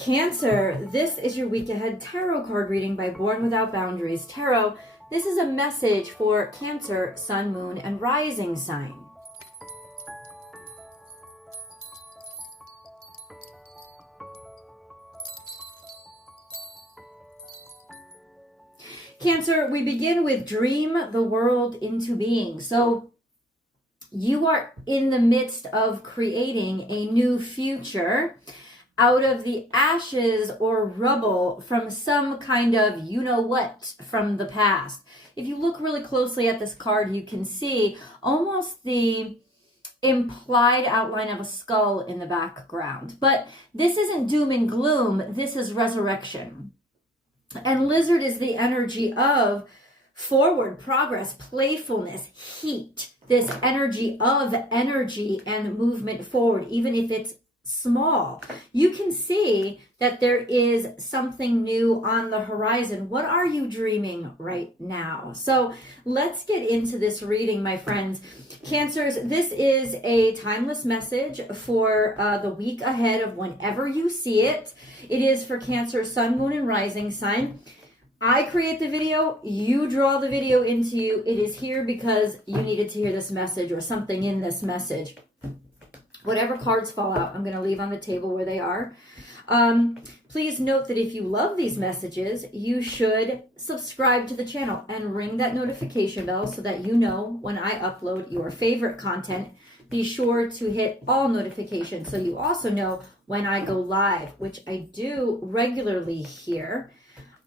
Cancer, this is your week ahead tarot card reading by Born Without Boundaries Tarot. This is a message for Cancer, Sun, Moon, and Rising sign. Cancer, we begin with dream the world into being. So you are in the midst of creating a new future out of the ashes or rubble from some kind of you-know-what from the past. If you look really closely at this card, you can see almost the implied outline of a skull in the background. But this isn't doom and gloom, this is resurrection. And lizard is the energy of forward progress, playfulness, heat, this energy of energy and movement forward, even if it's small. You can see that there is something new on the horizon. What are you dreaming right now? So let's get into this reading, my friends. Cancers, this is a timeless message for the week ahead of whenever you see it. It is for Cancer, Sun, Moon, and Rising sign. I create the video, you draw the video into you. It is here because you needed to hear this message or something in this message. Whatever cards fall out, I'm going to leave on the table where they are. Please note that if you love these messages, you should subscribe to the channel and ring that notification bell so that you know when I upload your favorite content. Be sure to hit all notifications so you also know when I go live, which I do regularly here.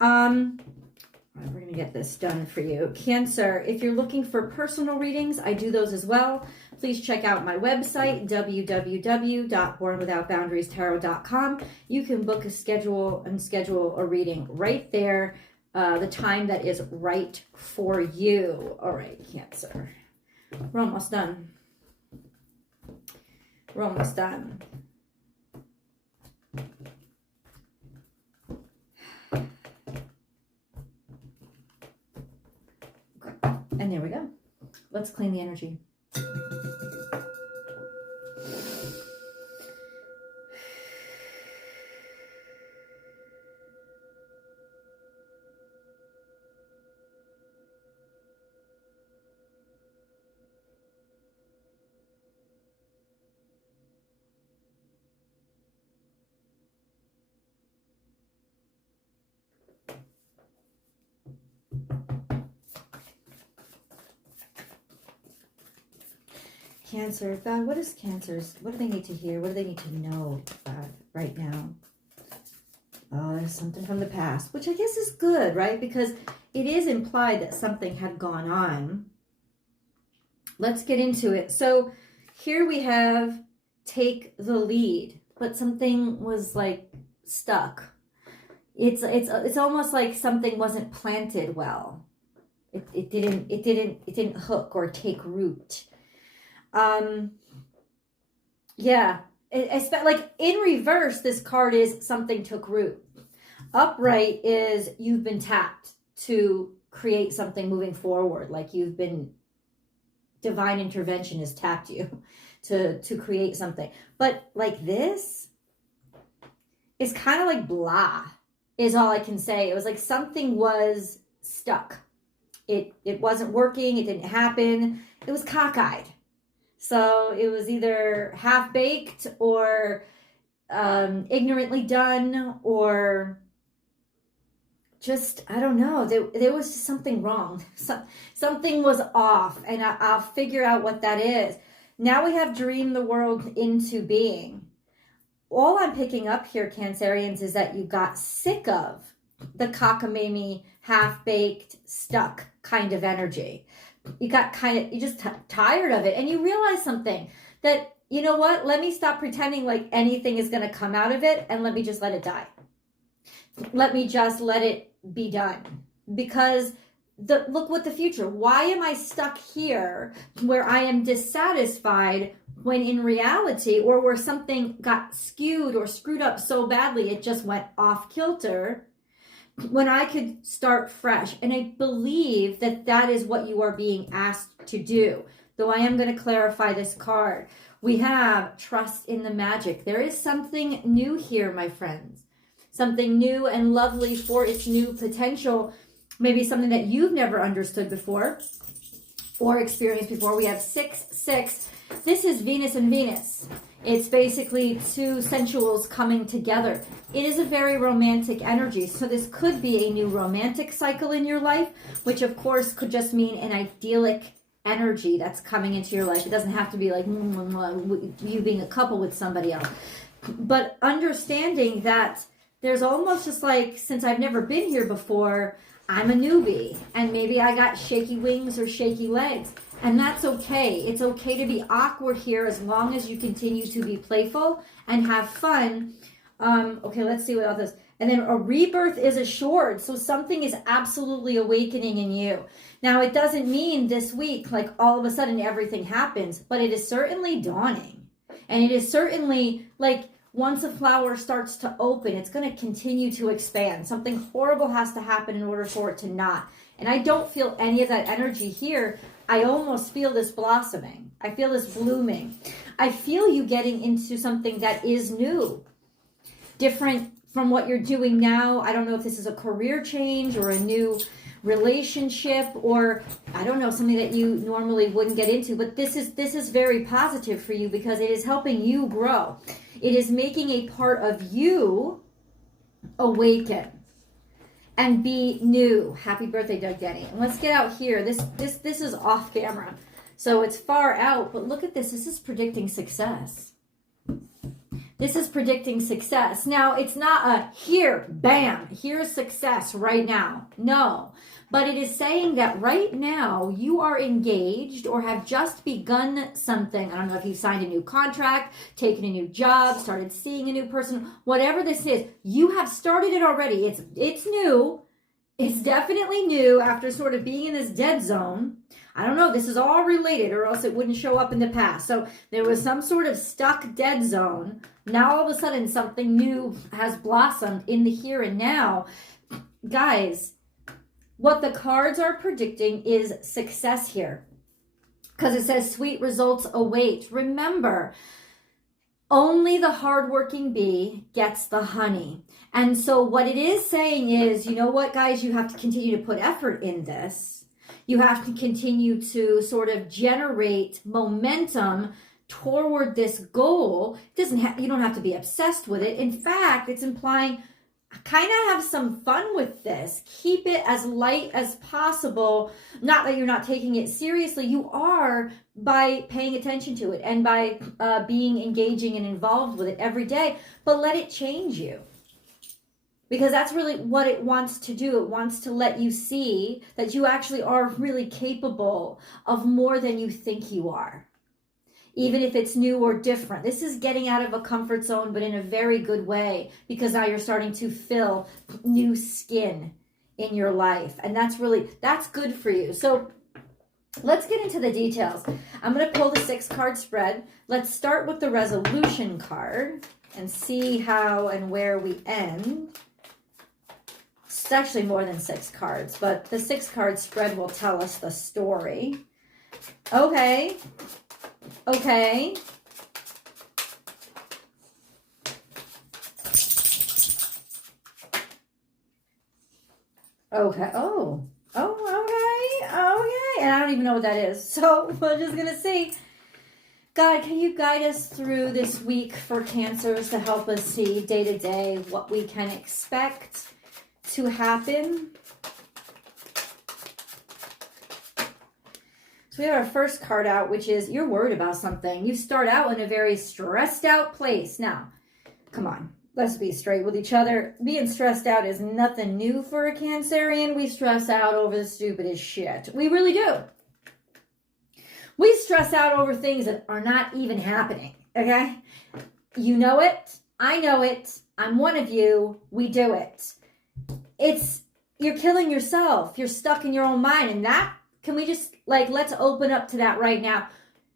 We're going to get this done for you. Cancer, if you're looking for personal readings, I do those as well. Please check out my website, www.bornwithoutboundariestarot.com. You can book a schedule a reading right there, the time that is right for you. All right, Cancer. We're almost done. We're almost done. And there we go. Let's clean the energy. Cancer, God, what is Cancer's? What do they need to hear? What do they need to know right now? Oh, there's something from the past, which I guess is good, right? Because it is implied that something had gone on. Let's get into it. So here we have take the lead, but something was like stuck. It's almost like something wasn't planted well. It didn't hook or take root. Yeah, like in reverse, this card is something took root. Upright is you've been tapped to create something moving forward. Like you've been, divine intervention has tapped you to create something. But like this is kind of like blah is all I can say. It was like something was stuck. It wasn't working. It didn't happen. It was cockeyed. So it was either half-baked or ignorantly done or just, I don't know. There was just something wrong. Something was off, and I'll figure out what that is. Now we have dream the world into being. All I'm picking up here, Cancerians, is that you got sick of the cockamamie, half-baked, stuck kind of energy. You got you're just tired of it. And you realize something, that, you know what? Let me stop pretending like anything is going to come out of it, and let me just let it die. Let me just let it be done. Because look what the future. Why am I stuck here where I am dissatisfied when in reality, or where something got skewed or screwed up so badly it just went off kilter, when I could start fresh? And I believe that that is what you are being asked to do. Though I am going to clarify this card. We have trust in the magic. There is something new here, my friends. something new and lovely for its new potential, maybe something that you've never understood before or experienced before. We have 6, 6. This is Venus and Venus. It's basically two sensuals coming together. It is a very romantic energy. So this could be a new romantic cycle in your life, which of course could just mean an idyllic energy that's coming into your life. It doesn't have to be like you being a couple with somebody else. But understanding that there's almost just like, since I've never been here before, I'm a newbie and maybe I got shaky wings or shaky legs. And that's okay. It's okay to be awkward here as long as you continue to be playful and have fun. Okay, let's see what else is. And then a rebirth is assured. So something is absolutely awakening in you. Now, it doesn't mean this week, like all of a sudden everything happens, but it is certainly dawning. And it is certainly like once a flower starts to open, it's going to continue to expand. Something horrible has to happen in order for it to not. And I don't feel any of that energy here. I almost feel this blossoming. I feel this blooming. I feel you getting into something that is new, different from what you're doing now. I don't know if this is a career change or a new relationship, or I don't know, something that you normally wouldn't get into, but this is very positive for you because it is helping you grow. It is making a part of you awaken and be new. Happy birthday, Doug Denny. And let's get out here. This is off camera, so it's far out, but look at this. This is predicting success. This is predicting success. Now, it's not a here, bam, here's success right now. No, but it is saying that right now you are engaged or have just begun something. I don't know if you've signed a new contract, taken a new job, started seeing a new person, whatever this is, you have started it already. It's new. It's definitely new after sort of being in this dead zone. I don't know, this is all related or else it wouldn't show up in the past. So there was some sort of stuck dead zone. Now all of a sudden something new has blossomed in the here and now. Guys, what the cards are predicting is success here. Because it says sweet results await. Remember, only the hardworking bee gets the honey. And so what it is saying is, you know what, guys, you have to continue to put effort in this. You have to continue to sort of generate momentum toward this goal. It doesn't you don't have to be obsessed with it. In fact, it's implying kind of have some fun with this. Keep it as light as possible. Not that you're not taking it seriously. You are, by paying attention to it and by being engaging and involved with it every day. But let it change you. Because that's really what it wants to do. It wants to let you see that you actually are really capable of more than you think you are. Even if it's new or different. This is getting out of a comfort zone, but in a very good way. Because now you're starting to fill new skin in your life. And that's good for you. So let's get into the details. I'm going to pull the 6-card spread. Let's start with the resolution card and see how and where we end. It's actually more than 6 cards, but the 6-card spread will tell us the story. Okay. Okay. Okay. Oh, okay. Okay. And I don't even know what that is. So we're just going to see. God, can you guide us through this week for Cancers to help us see day to day what we can expect to happen? So we have our first card out, which is you're worried about something. You start out in a very stressed out place. Now, come on, let's be straight with each other. Being stressed out is nothing new for a Cancerian. We stress out over the stupidest shit. We really do. We stress out over things that are not even happening, okay? You know it. I know it. I'm one of you. We do it. You're killing yourself. You're stuck in your own mind. And that, can we just, let's open up to that right now.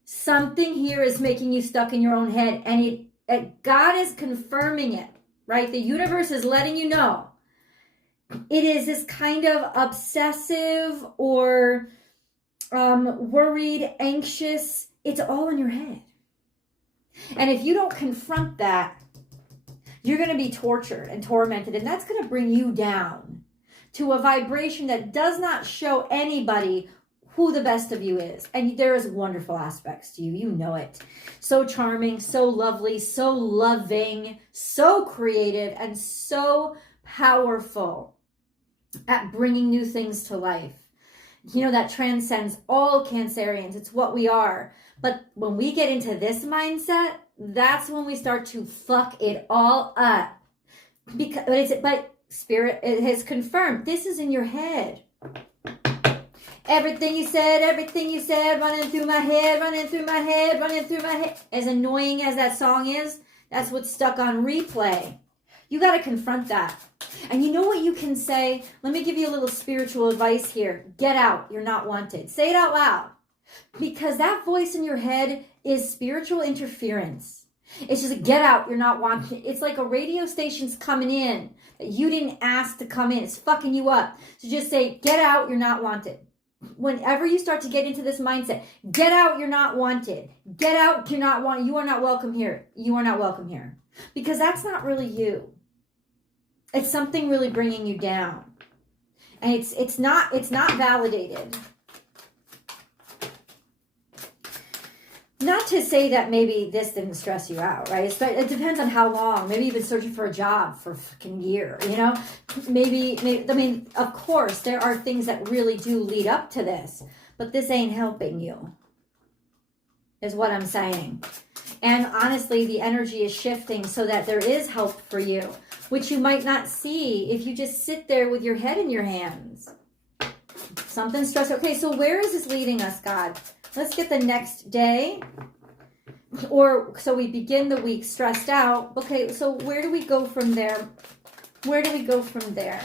Something here is making you stuck in your own head. And God is confirming it, right? The universe is letting you know. It is this kind of obsessive or worried, anxious. It's all in your head. And if you don't confront that, You're going to be tortured and tormented, and that's going to bring you down to a vibration that does not show anybody who the best of you is. And there is wonderful aspects to you. You know it. So charming, so lovely, so loving, so creative, and so powerful at bringing new things to life. You know, that transcends all Cancerians. It's what we are. But when we get into this mindset, that's when we start to fuck it all up. But Spirit has confirmed this is in your head. Everything you said, running through my head, running through my head, running through my head. As annoying as that song is, that's what's stuck on replay. You got to confront that. And you know what you can say? Let me give you a little spiritual advice here. Get out. You're not wanted. Say it out loud. Because that voice in your head is spiritual interference. It's just get out. You're not wanted. It's like a radio station's coming in that you didn't ask to come in. It's fucking you up. So just say, get out. You're not wanted. Whenever you start to get into this mindset, get out, you're not wanted. Get out, you're not wanted. You are not welcome here. You are not welcome here. Because that's not really you. It's something really bringing you down. And it's not validated. Not to say that maybe this didn't stress you out, right? It depends on how long. Maybe you've been searching for a job for a fucking year, you know? Maybe, I mean, of course, there are things that really do lead up to this, but this ain't helping you, is what I'm saying. And honestly, the energy is shifting so that there is help for you, which you might not see if you just sit there with your head in your hands. Something stressful. Okay, so where is this leading us, God? Let's get the next day. Or, so we begin the week stressed out. Okay, so where do we go from there? Where do we go from there?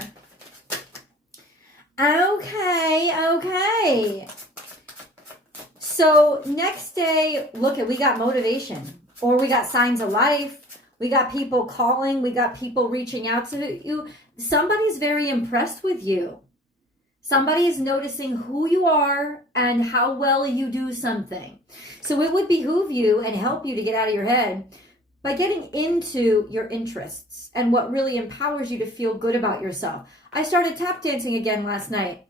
Okay. So next day, we got motivation. Or we got signs of life. We got people calling. We got people reaching out to you. Somebody's very impressed with you. Somebody is noticing who you are and how well you do something. So it would behoove you and help you to get out of your head by getting into your interests and what really empowers you to feel good about yourself. I started tap dancing again last night.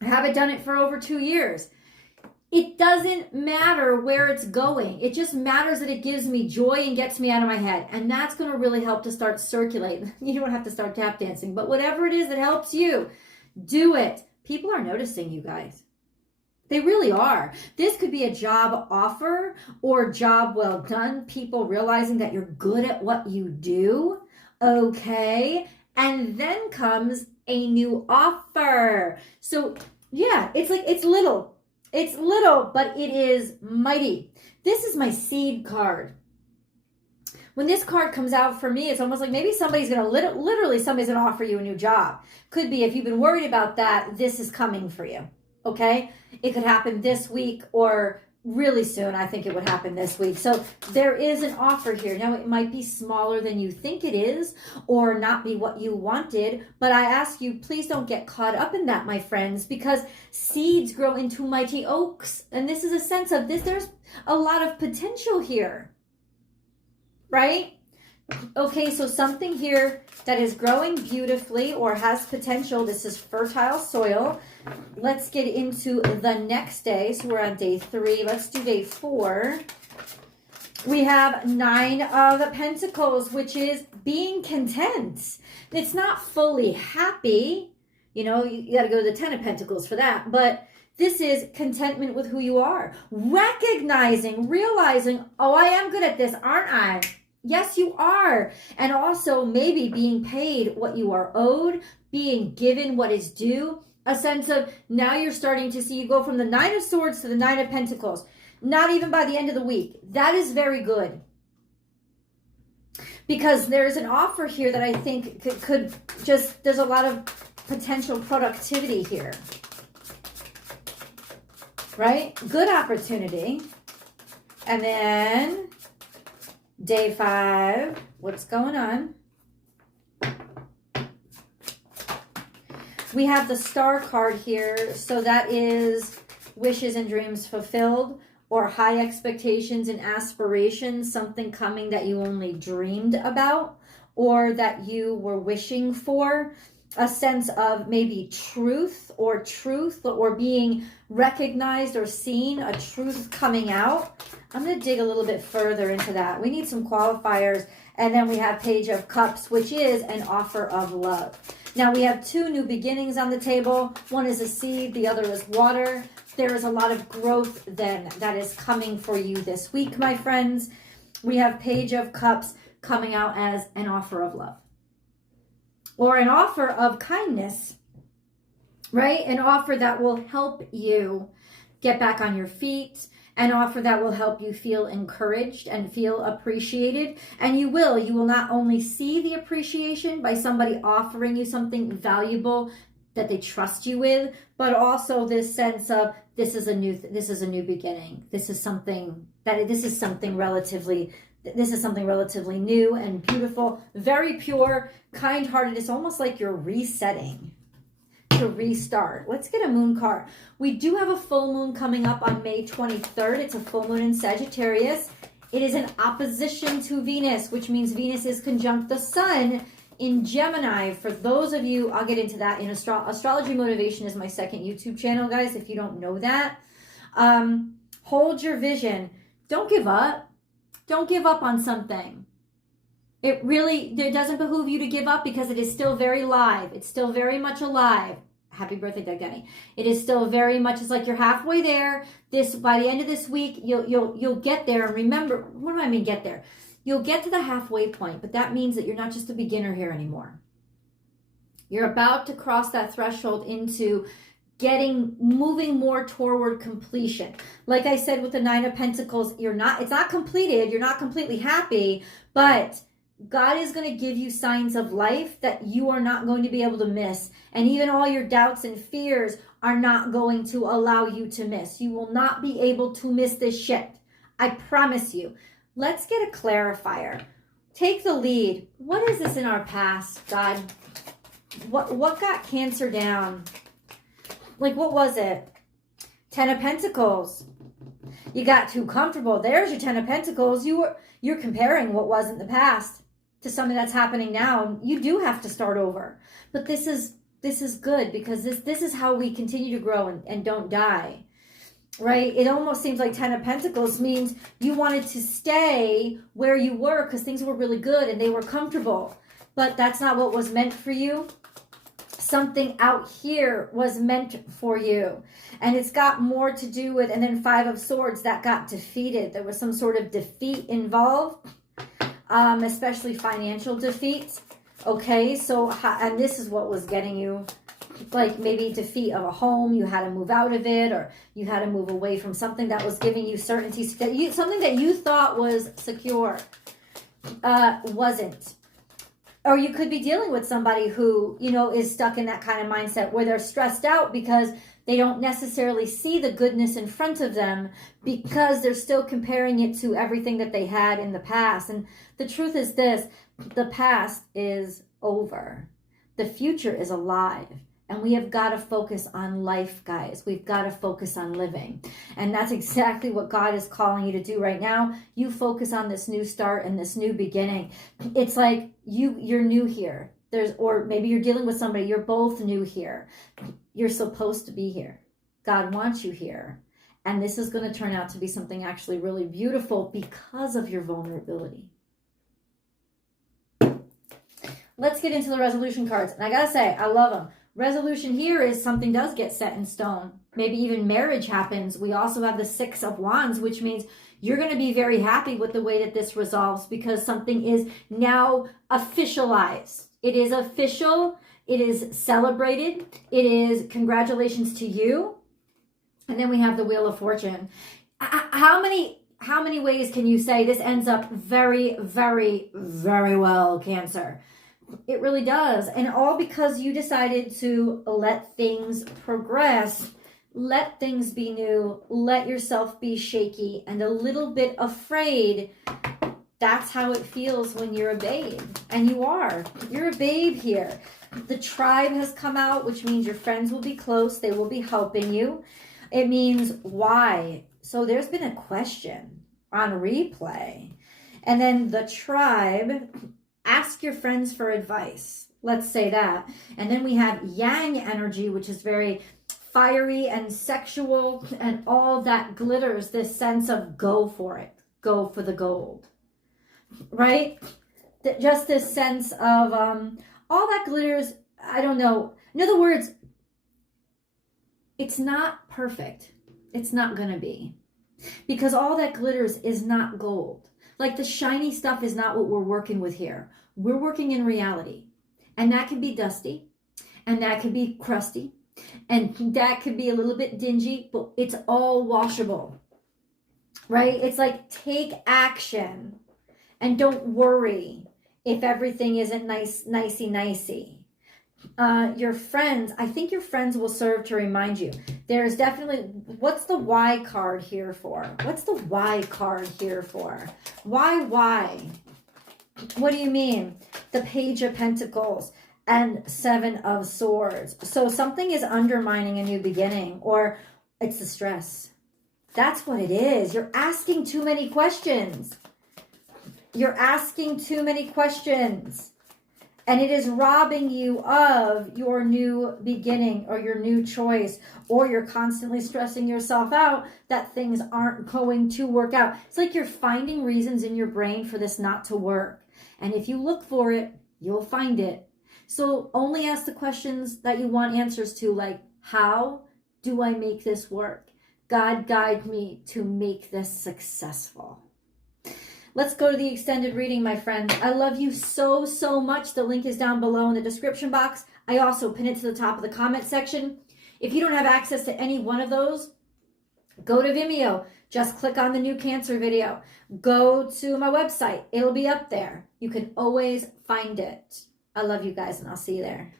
I haven't done it for over 2 years. It doesn't matter where it's going. It just matters that it gives me joy and gets me out of my head. And that's going to really help to start circulating. You don't have to start tap dancing, but whatever it is that helps you, do it. People are noticing you guys. They really are. This could be a job offer or job well done. People realizing that you're good at what you do. Okay. And then comes a new offer. So yeah, it's little. It's little, but it is mighty. This is my seed card. When this card comes out for me, it's almost like maybe somebody's going to literally somebody's going to offer you a new job. Could be, if you've been worried about that, this is coming for you. Okay? It could happen this week or really soon. I think it would happen this week. So there is an offer here. Now, it might be smaller than you think it is or not be what you wanted. But I ask you, please don't get caught up in that, my friends, because seeds grow into mighty oaks. And this is a sense of this. There's a lot of potential here. Right? Okay, so something here that is growing beautifully or has potential. This is fertile soil. Let's get into the next day. So we're on day 3. Let's do day 4. We have 9 of Pentacles, which is being content. It's not fully happy. You know, you got to go to the 10 of Pentacles for that. But this is contentment with who you are. Recognizing, realizing, oh, I am good at this, aren't I? Yes, you are. And also maybe being paid what you are owed, being given what is due. A sense of now you're starting to see you go from the 9 of Swords to the 9 of Pentacles. Not even by the end of the week. That is very good. Because there's an offer here that I think could just, there's a lot of potential productivity here. Right? Good opportunity. And then day 5, what's going on? We have the Star card here. So that is wishes and dreams fulfilled or high expectations and aspirations, something coming that you only dreamed about or that you were wishing for, a sense of maybe truth or being recognized or seen, a truth coming out. I'm going to dig a little bit further into that. We need some qualifiers. And then we have Page of Cups, which is an offer of love. Now we have two new beginnings on the table. One is a seed, the other is water. There is a lot of growth then that is coming for you this week, my friends. We have Page of Cups coming out as an offer of love. Or an offer of kindness, right? An offer that will help you get back on your feet, an offer that will help you feel encouraged and feel appreciated. And you will not only see the appreciation by somebody offering you something valuable that they trust you with, but also this sense of this is a new beginning. This is something relatively new and beautiful, very pure, kind-hearted. It's almost like you're resetting to restart. Let's get a moon card. We do have a full moon coming up on May 23rd. It's a full moon in Sagittarius. It is in opposition to Venus, which means Venus is conjunct the sun in Gemini. For those of you, I'll get into that in Astrology Motivation is my second YouTube channel, guys, if you don't know that. Hold your vision. Don't give up. Don't give up on something. It doesn't behoove you to give up because it is still very live. It's still very much alive. Happy birthday, Doug Denny. It is still very much, it's like you're halfway there. By the end of this week, you'll get there. And remember, what do I mean get there? You'll get to the halfway point, but that means that you're not just a beginner here anymore. You're about to cross that threshold into moving more toward completion. Like I said with the Nine of Pentacles, it's not completed, you're not completely happy, but God is going to give you signs of life that you are not going to be able to miss. And even all your doubts and fears are not going to allow you to miss. You will not be able to miss this shit. I promise you. Let's get a clarifier. Take the lead. What is this in our past, God? What got Cancer down? Like, what was it? Ten of Pentacles. You got too comfortable. There's your Ten of Pentacles. You're comparing what was in the past to something that's happening now. You do have to start over. But this is good because this is how we continue to grow and don't die. Right? It almost seems like Ten of Pentacles means you wanted to stay where you were because things were really good and they were comfortable. But that's not what was meant for you. Something out here was meant for you. And it's got more to do with, and then Five of Swords, that got defeated. There was some sort of defeat involved, especially financial defeat. Okay, so, and this is what was getting you, like maybe defeat of a home. You had to move out of it, or you had to move away from something that was giving you certainty, something that you thought was secure, wasn't. Or you could be dealing with somebody who, is stuck in that kind of mindset where they're stressed out because they don't necessarily see the goodness in front of them because they're still comparing it to everything that they had in the past. And the truth is this, the past is over. The future is alive. And we have got to focus on life, guys. We've got to focus on living. And that's exactly what God is calling you to do right now. You focus on this new start and this new beginning. It's like you're new here. Or maybe you're dealing with somebody, you're both new here. You're supposed to be here. God wants you here. And this is going to turn out to be something actually really beautiful because of your vulnerability. Let's get into the resolution cards. And I got to say, I love them. Resolution here is something does get set in stone. Maybe even marriage happens. We also have the Six of Wands, which means you're going to be very happy with the way that this resolves because something is now officialized. It is official. It is celebrated. It is congratulations to you. And then we have the Wheel of Fortune. How many ways can you say this ends up very, very, very well, Cancer? It really does. And all because you decided to let things progress, let things be new, let yourself be shaky and a little bit afraid. That's how it feels when you're a babe. And you are. You're a babe here. The tribe has come out, which means your friends will be close. They will be helping you. It means why? So there's been a question on replay. And then the tribe, ask your friends for advice. Let's say that. And then we have yang energy, which is very fiery and sexual, and all that glitters, this sense of go for it, go for the gold, right? Just this sense of all that glitters, I don't know. In other words, it's not perfect. It's not going to be. Because all that glitters is not gold. Like the shiny stuff is not what we're working with here. We're working in reality. And that can be dusty. And that can be crusty. And that could be a little bit dingy, but it's all washable, right? It's like take action and don't worry if everything isn't nicey. Your friends, I think your friends will serve to remind you. There's definitely, what's the why card here for? What's the why card here for? Why? What do you mean? The Page of Pentacles and Seven of Swords. So something is undermining a new beginning, or it's the stress. That's what it is. You're asking too many questions. You're asking too many questions. And it is robbing you of your new beginning or your new choice, or you're constantly stressing yourself out that things aren't going to work out. It's like you're finding reasons in your brain for this not to work. And if you look for it, you'll find it. So only ask the questions that you want answers to, like, how do I make this work? God, guide me to make this successful. Let's go to the extended reading, my friends. I love you so, so much. The link is down below in the description box. I also pin it to the top of the comment section. If you don't have access to any one of those, go to Vimeo. Just click on the new Cancer video. Go to my website. It'll be up there. You can always find it. I love you guys, and I'll see you there.